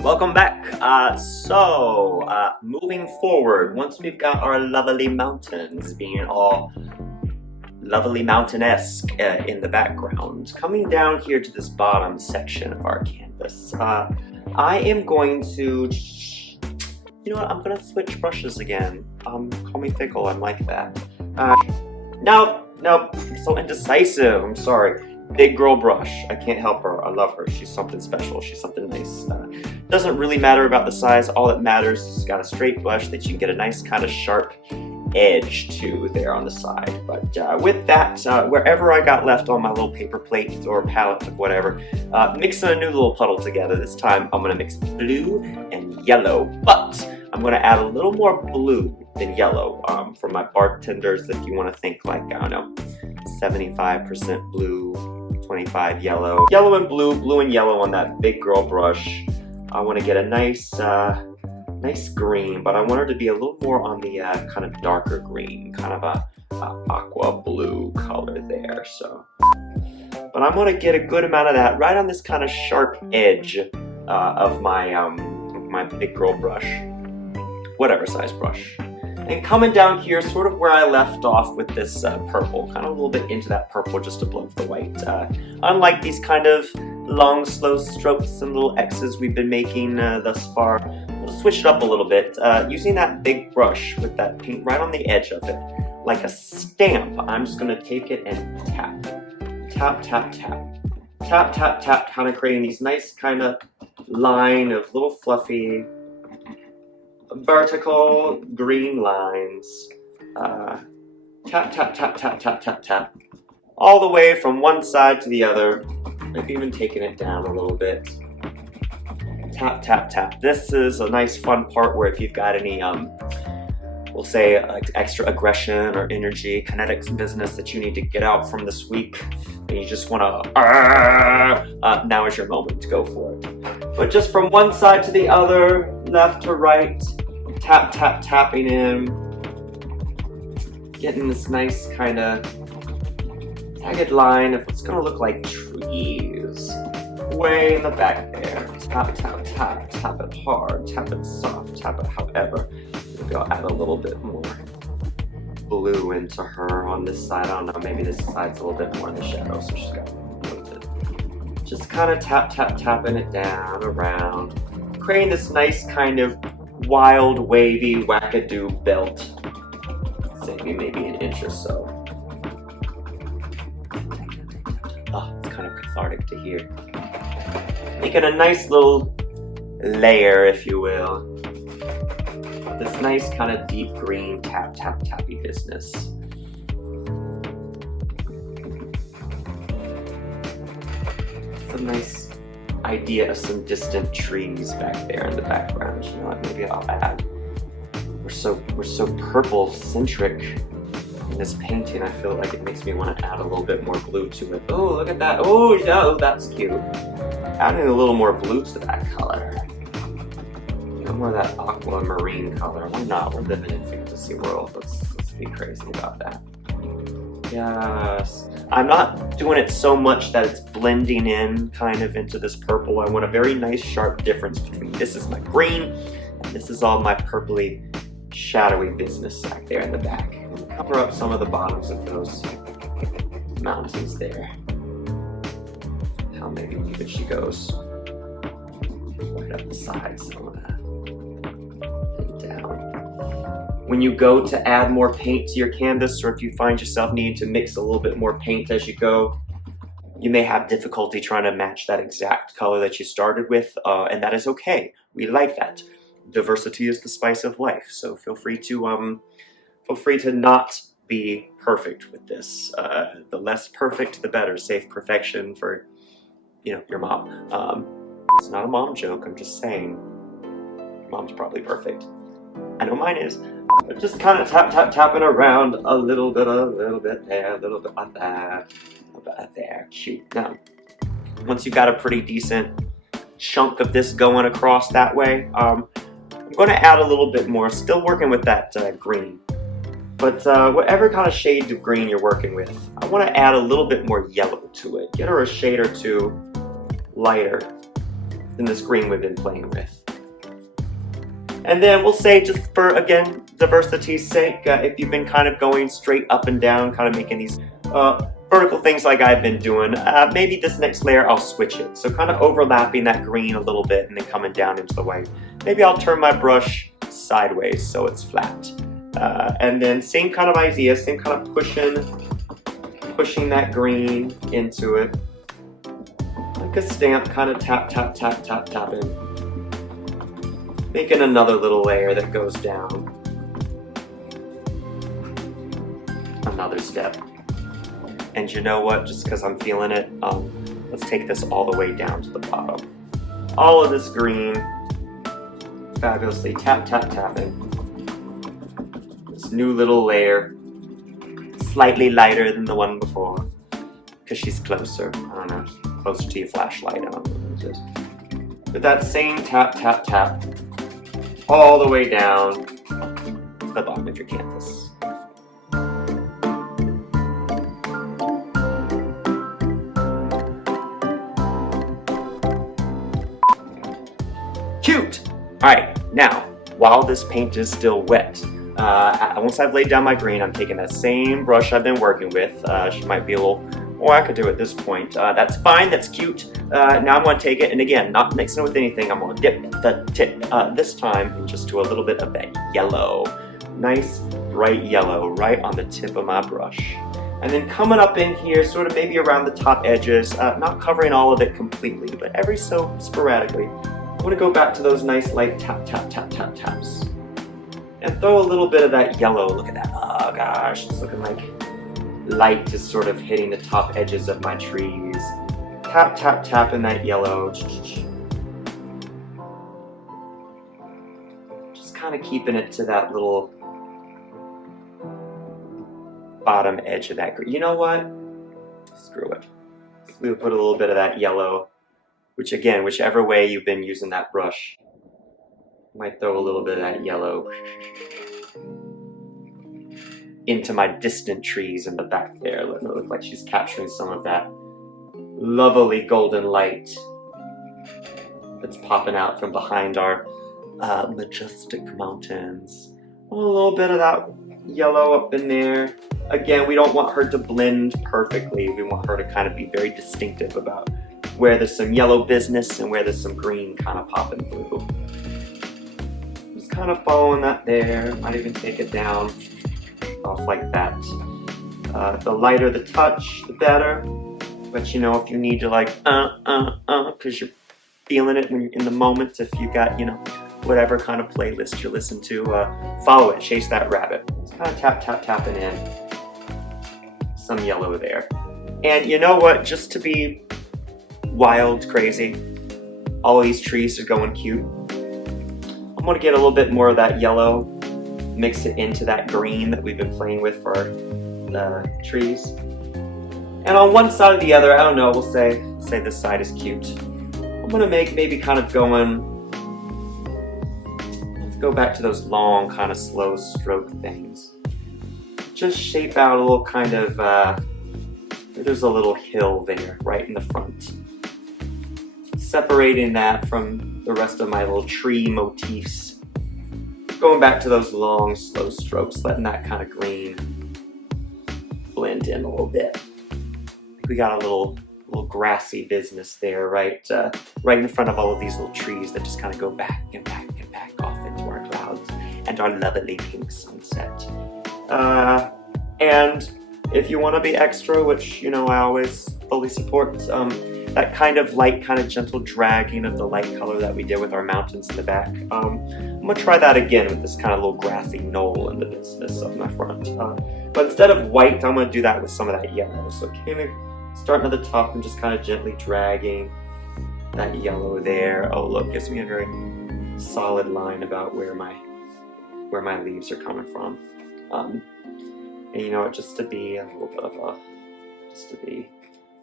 Welcome back. Moving forward, once we've got our lovely mountains being all lovely mountain-esque in the background, coming down here to this bottom section of our canvas, I am going to, you know what, I'm gonna switch brushes again. Call me fickle, I'm like that. No, I'm so indecisive, I'm sorry. Big girl brush. I can't help her. I love her. She's something special. She's something nice. Doesn't really matter about the size. All that matters is it's got a straight brush that you can get a nice kind of sharp edge to there on the side. But with that, wherever I got left on my little paper plate or palette or whatever, mixing a new little puddle together. This time I'm going to mix blue and yellow, but I'm going to add a little more blue than yellow for my bartenders if you want to think like, I don't know, 75% blue, 25 yellow. Yellow and blue and yellow on that big girl brush. I want to get a nice green, but I want her to be a little more on the kind of darker green, kind of a aqua blue color there. So, but I'm going to get a good amount of that right on this kind of sharp edge of my big girl brush, whatever size brush. And coming down here, sort of where I left off with this purple, kind of a little bit into that purple just above the white. Unlike these kind of long, slow strokes and little X's we've been making thus far, we'll switch it up a little bit. Using that big brush with that paint right on the edge of it, like a stamp, I'm just going to take it and tap. Tap, tap, tap. Tap, tap, tap, kind of creating these nice kind of line of little fluffy vertical green lines. Tap, tap, tap, tap, tap, tap, tap. All the way from one side to the other. Maybe even taking it down a little bit. Tap, tap, tap. This is a nice fun part where if you've got any, we'll say extra aggression or energy, kinetics business that you need to get out from this week, and you just want to, now is your moment to go for it. But just from one side to the other, left to right, tap, tap, tapping in, getting this nice kind of jagged line of what's going to look like trees way in the back there. Tap, tap, tap, tap it hard, tap it soft, tap it however. Maybe I'll add a little bit more blue into her on this side. I don't know, maybe this side's a little bit more in the shadow, so she's got a little bit. Just kind of tap, tap, tapping it down, around, creating this nice kind of wild, wavy, wackadoo belt. Say maybe an inch or so. Oh, it's kind of cathartic to hear. Making a nice little layer, if you will. This nice kind of deep green tap, tap, tappy business. It's a nice idea of some distant trees back there in the background. You know what? Maybe I'll add. We're so purple centric in this painting. I feel like it makes me want to add a little bit more blue to it. Oh, look at that! Oh, yeah, that's cute. Adding a little more blue to that color. No more of that aquamarine color. Why not? We're living in fantasy world. Let's be crazy about that. Yes. I'm not doing it so much that it's blending in kind of into this purple. I want a very nice sharp difference between this is my green and this is all my purpley shadowy business back there in the back. Cover up some of the bottoms of those mountains there. How maybe even she goes right up the sides some of that. And down. When you go to add more paint to your canvas, or if you find yourself needing to mix a little bit more paint as you go, you may have difficulty trying to match that exact color that you started with, and that is okay. We like that. Diversity is the spice of life, so feel free to not be perfect with this. The less perfect, the better. Save perfection for, you know, your mom. It's not a mom joke. I'm just saying, mom's probably perfect. I know mine is. But just kind of tapping around a little bit there, a little bit like that, a little bit there. Cute. Now, once you've got a pretty decent chunk of this going across that way, I'm going to add a little bit more. Still working with that green. But whatever kind of shade of green you're working with, I want to add a little bit more yellow to it. Get her a shade or two lighter this green we've been playing with. And then we'll say, just for, again, diversity's sake, if you've been kind of going straight up and down, kind of making these vertical things like I've been doing, maybe this next layer I'll switch it. So kind of overlapping that green a little bit and then coming down into the white. Maybe I'll turn my brush sideways so it's flat. And then same kind of idea, same kind of pushing that green into it. Like a stamp, kind of tap, tap, tap, tap, tap in. Making another little layer that goes down. Another step. And you know what, just because I'm feeling it, let's take this all the way down to the bottom. All of this green, fabulously tap, tap, tapping. This new little layer, slightly lighter than the one before, because she's closer, I don't know, closer to your flashlight, I don't know what it is. With that same tap, tap, tap, all the way down to the bottom of your canvas. Cute! Alright, now, while this paint is still wet, once I've laid down my green, I'm taking that same brush I've been working with. She might be a little wackadoo at this point. That's fine, that's cute. Now I'm going to take it, and again, not mixing it with anything, I'm going to dip the tip this time just to a little bit of that yellow. Nice, bright yellow right on the tip of my brush. And then coming up in here, sort of maybe around the top edges, not covering all of it completely, but every so sporadically, I want to go back to those nice light tap, tap, tap, tap, taps. And throw a little bit of that yellow. Look at that. Oh gosh, it's looking like light is sort of hitting the top edges of my trees. Tap, tap, tap in that yellow. Just kind of keeping it to that little bottom edge of that green. You know what? Screw it. We'll put a little bit of that yellow, which again, whichever way you've been using that brush, might throw a little bit of that yellow into my distant trees in the back there. Let it look like she's capturing some of that lovely golden light that's popping out from behind our majestic mountains. A little bit of that yellow up in there. Again, we don't want her to blend perfectly. We want her to kind of be very distinctive about where there's some yellow business and where there's some green kind of popping through. Just kind of following that there. Might even take it down off like that. The lighter the touch, the better. But you know, if you need to like, because you're feeling it when you're in the moment, if you got, you know, whatever kind of playlist you listen to, follow it, chase that rabbit. Just kind of tap, tap, tapping in some yellow there. And you know what, just to be wild, crazy, all these trees are going cute. I'm gonna get a little bit more of that yellow, mix it into that green that we've been playing with for the trees. And on one side or the other, I don't know, we'll say this side is cute. I'm gonna make maybe kind of going, let's go back to those long kind of slow stroke things. Just shape out a little kind of, there's a little hill there right in the front. Separating that from the rest of my little tree motifs. Going back to those long, slow strokes, letting that kind of green blend in a little bit. We got a little grassy business there, right in front of all of these little trees that just kind of go back and back and back off into our clouds and our lovely pink sunset. And if you want to be extra, which, you know, I always fully support, that kind of light, kind of gentle dragging of the light color that we did with our mountains in the back. I'm gonna try that again with this kind of little grassy knoll in the business of my front. But instead of white, I'm gonna do that with some of that yellow. So kind of starting at the top and just kind of gently dragging that yellow there. Oh look, gives me a very solid line about where my leaves are coming from. And you know, just to be a little bit of just to be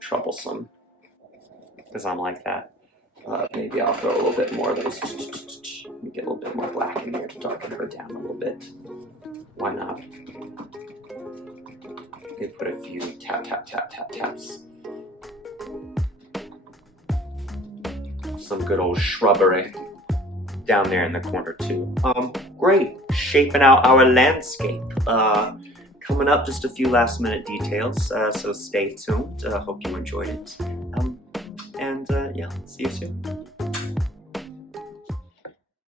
troublesome, because I'm like that. Maybe I'll throw a little bit more of those, get a little bit more black in here to darken her down a little bit. Why not? Maybe put a few tap, tap, tap, tap, taps. some good old shrubbery down there in the corner too. Great, shaping out our landscape. Coming up, just a few last minute details, so stay tuned. Hope you enjoyed it. Yeah, see you soon.